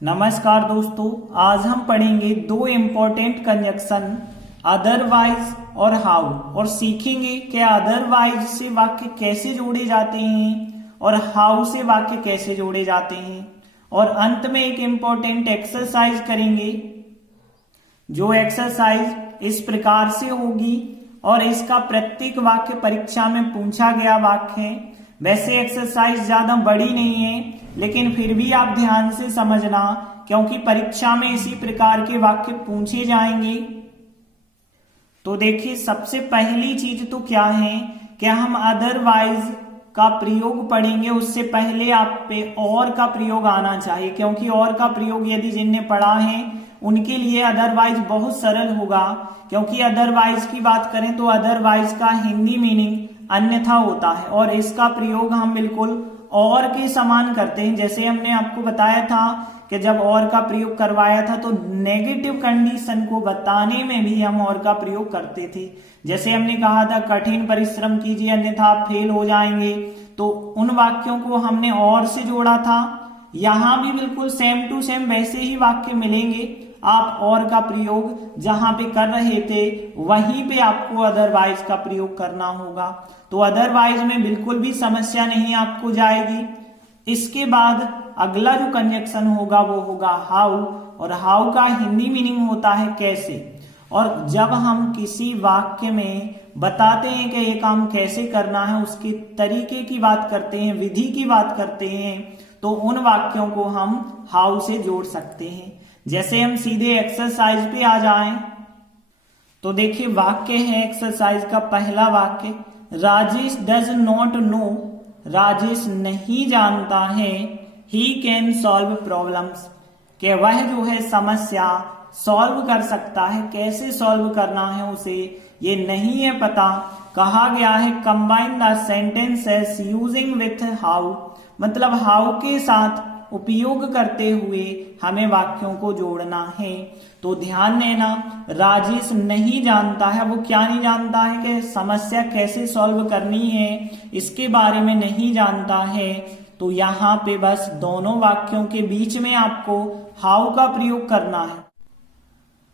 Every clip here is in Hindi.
नमस्कार दोस्तों, आज हम पढ़ेंगे दो इम्पोर्टेंट कंजक्शन अदरवाइज और हाउ और सीखेंगे कि अदरवाइज से वाक्य कैसे जोड़े जाते हैं और हाउ से वाक्य कैसे जोड़े जाते हैं। और अंत में एक इम्पोर्टेंट एक्सरसाइज करेंगे। जो एक्सरसाइज इस प्रकार से होगी और इसका प्रत्येक वाक्य परीक्षा में पूछा गया वाक्य है। वैसे एक्सरसाइज ज्यादा बड़ी नहीं है, लेकिन फिर भी आप ध्यान से समझना, क्योंकि परीक्षा में इसी प्रकार के वाक्य पूछे जाएंगे। तो देखिए, सबसे पहली चीज तो क्या है कि हम अदरवाइज का प्रयोग पढ़ेंगे। उससे पहले आप पे और का प्रयोग आना चाहिए, क्योंकि और का प्रयोग यदि जिनने पढ़ा है उनके लिए अदरवाइज बहुत सरल होगा। क्योंकि अदरवाइज की बात करें तो अदरवाइज का हिंदी मीनिंग अन्यथा होता है और इसका प्रयोग हम बिल्कुल और के समान करते हैं। जैसे हमने आपको बताया था कि जब और का प्रयोग करवाया था तो नेगेटिव कंडीशन को बताने में भी हम और का प्रयोग करते थे। जैसे हमने कहा था कठिन परिश्रम कीजिए अन्यथा आप फेल हो जाएंगे, तो उन वाक्यों को हमने और से जोड़ा था। यहां भी बिल्कुल सेम टू सेम वैसे ही वाक्य मिलेंगे। आप और का प्रयोग जहां पे कर रहे थे वहीं पे आपको अदरवाइज का प्रयोग करना होगा। तो अदरवाइज में बिल्कुल भी समस्या नहीं आपको जाएगी। इसके बाद अगला जो कंजक्शन होगा वो होगा हाउ, और हाउ का हिंदी मीनिंग होता है कैसे। और जब हम किसी वाक्य में बताते हैं कि ये काम कैसे करना है, उसके तरीके की बात करते हैं, विधि की बात करते हैं, तो उन वाक्यों को हम हाउ से जोड़ सकते हैं। जैसे हम सीधे एक्सरसाइज पे आ जाएं तो देखिए, वाक्य है एक्सरसाइज का पहला वाक्य, Rajesh does not know, Rajesh नहीं जानता है, ही कैन सॉल्व प्रॉब्लम्स, कि वह जो है समस्या सॉल्व कर सकता है। कैसे सॉल्व करना है उसे ये नहीं है पता। कहा गया है combine the sentences using with how, मतलब हाउ के साथ उपयोग करते हुए हमें वाक्यों को जोड़ना है। तो ध्यान देना, राजेश नहीं जानता है, वो क्या नहीं जानता है कि समस्या कैसे सॉल्व करनी है, इसके बारे में नहीं जानता है। तो यहाँ पे बस दोनों वाक्यों के बीच में आपको हाउ का प्रयोग करना है।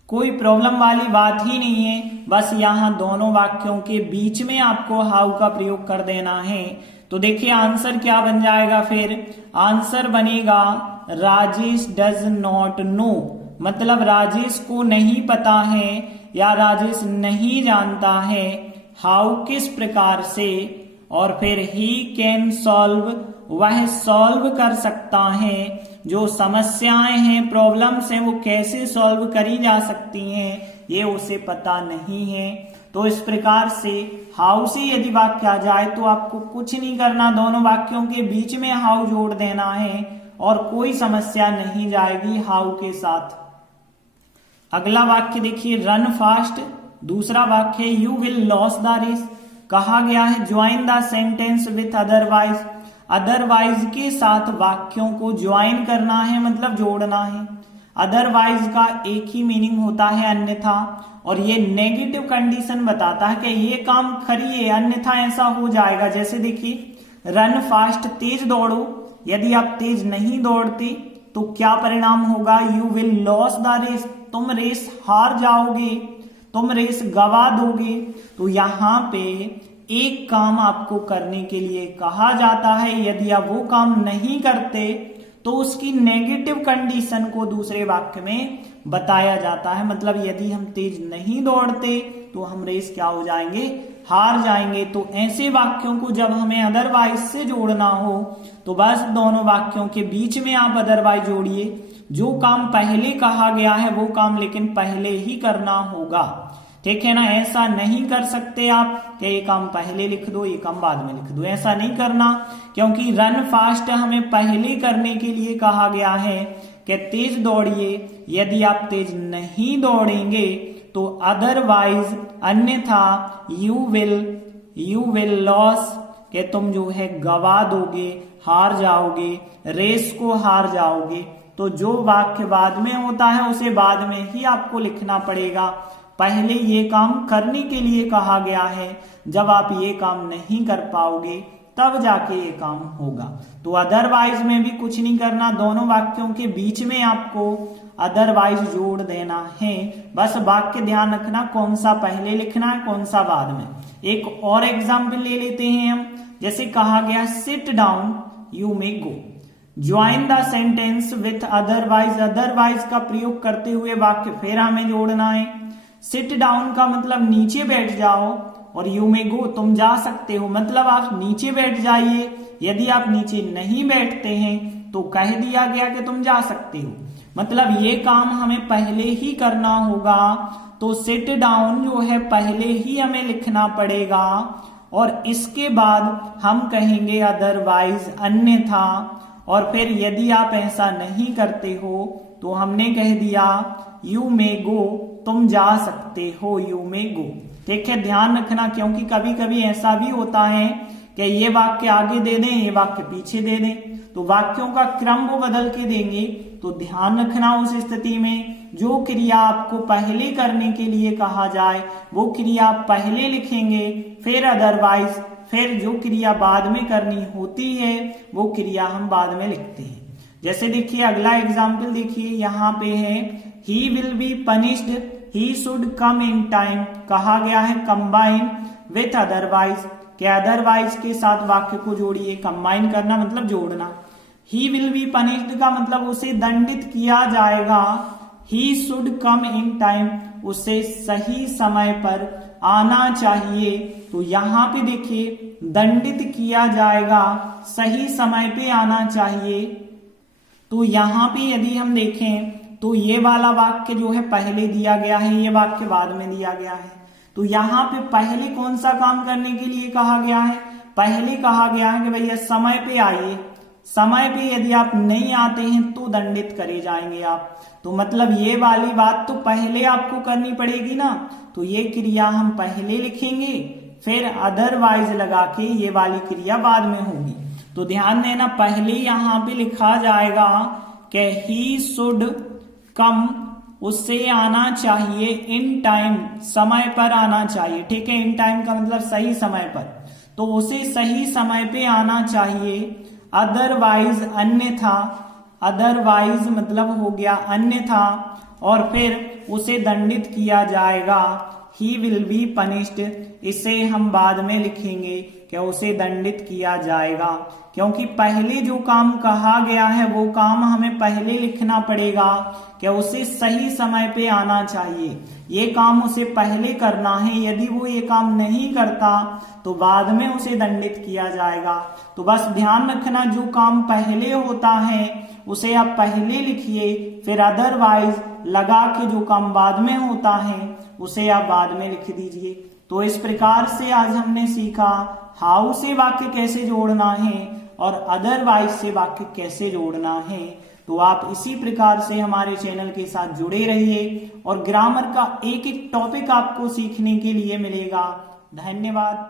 कोई प्रॉब्लम वाली बात ही नहीं है, बस यहाँ दोनों वाक्यों के बीच में आपको हाउ का प्रयोग कर देना है। तो देखिए आंसर क्या बन जाएगा, फिर आंसर बनेगा राजेश डज नॉट नो, मतलब राजेश को नहीं पता है या राजेश नहीं जानता है हाउ किस प्रकार से, और फिर ही कैन सॉल्व वह सॉल्व कर सकता है, जो समस्याएं हैं प्रॉब्लम्स हैं वो कैसे सॉल्व करी जा सकती हैं ये उसे पता नहीं है। तो इस प्रकार से हाउ से यदि वाक्य आ जाए तो आपको कुछ नहीं करना, दोनों वाक्यों के बीच में हाउ जोड़ देना है और कोई समस्या नहीं जाएगी हाउ के साथ। अगला वाक्य देखिए, रन फास्ट। दूसरा वाक्य, you will loss the race. कहा गया है join the sentence with otherwise, otherwise के साथ वाक्यों को ज्वाइन करना है, मतलब जोड़ना है। अदरवाइज का एक ही मीनिंग होता है अन्यथा, और ये नेगेटिव कंडीशन बताता है कि ये काम करिए अन्यथा ऐसा हो जाएगा। जैसे देखिए, रन फास्ट तेज दौड़ो, यदि आप तेज नहीं दौड़ते तो क्या परिणाम होगा, you will loss the race, तुम रेस हार जाओगे, तुम रेस गवा दोगे। तो यहाँ पे एक काम आपको करने के लिए कहा जाता है, यदि आप वो काम नहीं करते तो उसकी नेगेटिव कंडीशन को दूसरे वाक्य में बताया जाता है। मतलब यदि हम तेज नहीं दौड़ते तो हम रेस क्या हो जाएंगे, हार जाएंगे। तो ऐसे वाक्यों को जब हमें अदरवाइज से जोड़ना हो तो बस दोनों वाक्यों के बीच में आप अदरवाइज जोड़िए। जो काम पहले कहा गया है वो काम लेकिन पहले ही करना होगा, ठीक है ना। ऐसा नहीं कर सकते आप कि ये काम पहले लिख दो ये काम बाद में लिख दो, ऐसा नहीं करना। क्योंकि रन फास्ट हमें पहले करने के लिए कहा गया है कि तेज दौड़िए, यदि आप तेज नहीं दौड़ेंगे तो अदरवाइज अन्यथा यू विल लॉस, कि तुम जो है गवा दोगे, हार जाओगे, रेस को हार जाओगे। तो जो वाक्य बाद में होता है उसे बाद में ही आपको लिखना पड़ेगा। पहले ये काम करने के लिए कहा गया है, जब आप ये काम नहीं कर पाओगे तब जाके ये काम होगा। तो अदरवाइज में भी कुछ नहीं करना, दोनों वाक्यों के बीच में आपको अदरवाइज जोड़ देना है। बस वाक्य ध्यान रखना कौन सा पहले लिखना है कौन सा बाद में। एक और एग्जाम्पल ले लेते हैं हम, जैसे कहा गया sit down you may go, join the sentence with otherwise, otherwise का प्रयोग करते हुए वाक्य फिर हमें जोड़ना है। सिट डाउन का मतलब नीचे बैठ जाओ और यू मे गो तुम जा सकते हो, मतलब आप नीचे बैठ जाइए। यदि आप नीचे नहीं बैठते हैं तो कह दिया गया कि तुम जा सकते हो, मतलब ये काम हमें पहले ही करना होगा। तो सिट डाउन जो है पहले ही हमें लिखना पड़ेगा और इसके बाद हम कहेंगे अदरवाइज अन्यथा। और फिर यदि आप ऐसा नहीं करते हो तो हमने कह दिया यू मे गो तुम जा सकते हो, यू मे गो। ठीक है, ध्यान रखना क्योंकि कभी कभी ऐसा भी होता है कि ये वाक्य आगे दे दें ये वाक्य पीछे दे दें, तो वाक्यों का क्रम वो बदल के देंगे। तो ध्यान रखना उस स्थिति में जो क्रिया आपको पहले करने के लिए कहा जाए वो क्रिया आप पहले लिखेंगे, फिर अदरवाइज, फिर जो क्रिया बाद में करनी होती है वो क्रिया हम बाद में लिखते हैं। जैसे देखिए अगला एग्जाम्पल देखिए, यहाँ पे है he will be punished, he should come in time, कहा गया है कंबाइन विथ अदरवाइज, के अदरवाइज के साथ वाक्य को जोड़िए। कंबाइन करना मतलब जोड़ना। ही विल बी पनिश्ड का मतलब उसे दंडित किया जाएगा, he should come in time उसे सही समय पर आना चाहिए। तो यहाँ पे देखिए दंडित किया जाएगा, सही समय पे आना चाहिए। तो यहाँ पे यदि हम देखें तो ये वाला वाक्य जो है पहले दिया गया है, ये वाक्य बाद में दिया गया है। तो यहाँ पे पहले कौन सा काम करने के लिए कहा गया है, पहले कहा गया है कि भैया समय पे आइए, समय पे यदि आप नहीं आते हैं तो दंडित करे जाएंगे आप। तो मतलब ये वाली बात तो पहले आपको करनी पड़ेगी ना, तो ये क्रिया हम पहले लिखेंगे फिर अदरवाइज लगा के ये वाली क्रिया बाद में होगी। तो ध्यान देना पहले यहाँ पे लिखा जाएगा कि ही शुड कम, उससे आना चाहिए, इन टाइम समय पर आना चाहिए। ठीक है, इन टाइम का मतलब सही समय पर, तो उसे सही समय पे आना चाहिए। अदरवाइज अन्यथा, अदरवाइज मतलब हो गया अन्यथा, और फिर उसे दंडित किया जाएगा, ही विल बी पनिश्ड, इसे हम बाद में लिखेंगे कि उसे दंडित किया जाएगा, क्योंकि पहले जो काम कहा गया है वो काम हमें पहले लिखना पड़ेगा कि उसे सही समय पे आना चाहिए, ये काम उसे पहले करना है। यदि वो ये काम नहीं करता तो बाद में उसे दंडित किया जाएगा। तो बस ध्यान रखना जो काम पहले होता है उसे आप पहले लिखिए, फिर अदरवाइज लगा के जो काम बाद में होता है उसे आप बाद में लिख दीजिए। तो इस प्रकार से आज हमने सीखा हाउ से वाक्य कैसे जोड़ना है और अदरवाइज से वाक्य कैसे जोड़ना है। तो आप इसी प्रकार से हमारे चैनल के साथ जुड़े रहिए और ग्रामर का एक एक टॉपिक आपको सीखने के लिए मिलेगा। धन्यवाद।